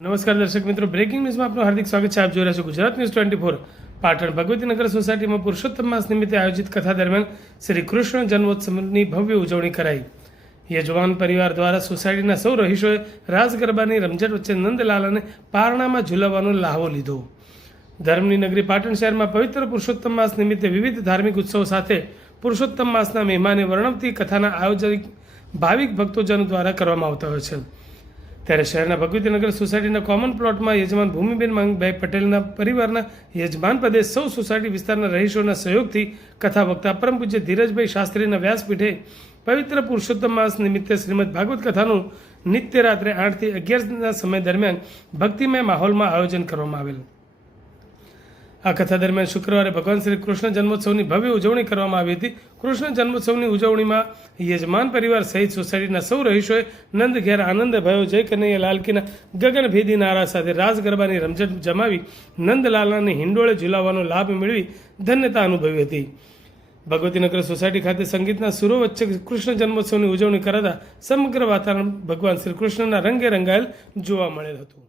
નમસ્કાર દર્શક મિત્રો, બ્રેકિંગ ન્યૂઝમાં આપનું હાર્દિક સ્વાગત છે. આપ જોઈ રહ્યા છો ગુજરાત ન્યૂઝ 24. પાટણ ભગવતીનગર સોસાયટીમાં પુરુષોત્તમ માસ નિમિત્તે આયોજિત કથા દરમિયાન શ્રી કૃષ્ણ જન્મોત્સવની ભવ્ય ઉજવણી કરાઈ. યજમાન પરિવાર દ્વારા સોસાયટીના સૌ રહીશોએ રાસ ગરબાની રમઝટ વચ્ચે નંદલાલ અને પારણામાં ઝૂલાવવાનો લહાવો લીધો. ધર્મની નગરી પાટણ શહેરમાં પવિત્ર પુરુષોત્તમ માસ નિમિત્તે વિવિધ ધાર્મિક ઉત્સવો સાથે પુરુષોત્તમ માસના મહિમાને વર્ણવતી કથાના આયોજન ભાવિક ભક્તોજનો દ્વારા કરવામાં આવતા હોય છે. ત્યારે શહેરના ભગવતીનગર સોસાયટીના કોમન પ્લોટમાં યજમાન ભૂમિબેન માંગભાઈ પટેલના પરિવારના યજમાન પદે સૌ સોસાયટી વિસ્તારના રહીશોના સહયોગથી કથા વક્તા પરમ પૂજ્ય ધીરજભાઈ શાસ્ત્રીના વ્યાસપીઠે પવિત્ર પુરુષોત્તમ માસ નિમિત્તે શ્રીમદ ભાગવત કથાનું નિત્ય રાત્રે 8 થી 11ના સમય દરમિયાન ભક્તિમય માહોલમાં આયોજન કરવામાં આવેલ. આ કથા દરમિયાન શુક્રવારે ભગવાન શ્રી કૃષ્ણ જન્મોત્સવની ભવ્ય ઉજવણી કરવામાં આવી હતી. કૃષ્ણ જન્મોત્સવની ઉજવણીમાં યજમાન પરિવાર સહિત સોસાયટીના સૌ રહીશોએ નંદ ઘેર આનંદ ભયો જય કનૈયા લાલકીના ગગનભેદી નારા સાથે રાસ ગરબાની રમઝટ જમાવી નંદલાલાને હિંડોળે ઝૂલાવવાનો લાભ મેળવી ધન્યતા અનુભવી હતી. ભગવતીનગર સોસાયટી ખાતે સંગીતના સુરો વચ્ચે કૃષ્ણ જન્મોત્સવની ઉજવણી કરાતા સમગ્ર વાતાવરણ ભગવાન શ્રી કૃષ્ણના રંગે રંગાયેલ જોવા મળેલ હતું.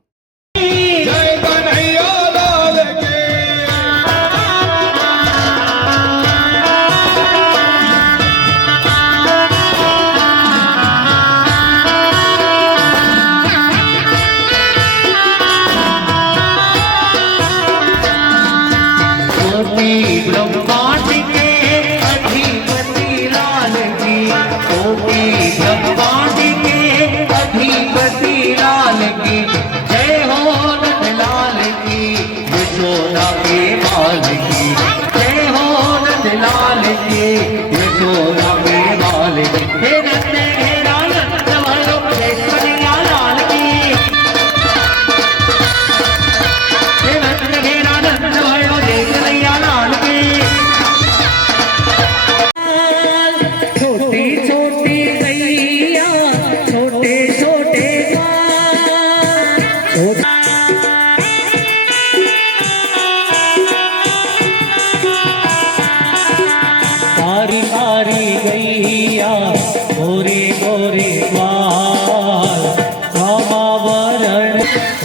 ब्रह्मांड के अधिपति लाल की, ब्रह्मांड के अधिपति लाल की जय हो, नंदलाल की यशोदा के माल की जय हो, नंदलाल की यशोदा के माल की. हे नंद घेरा नंद भरो जय कन्हैया लाल की, हे नंद घेरा नंद भरो जय कन्हैया लाल की. छोटी छोटी गैया छोटे छोटे सारी सारी गैया गोरे गोरे द्वार रामावरण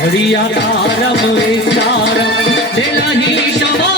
हरिया कारम विस्तारम दिलहि शमा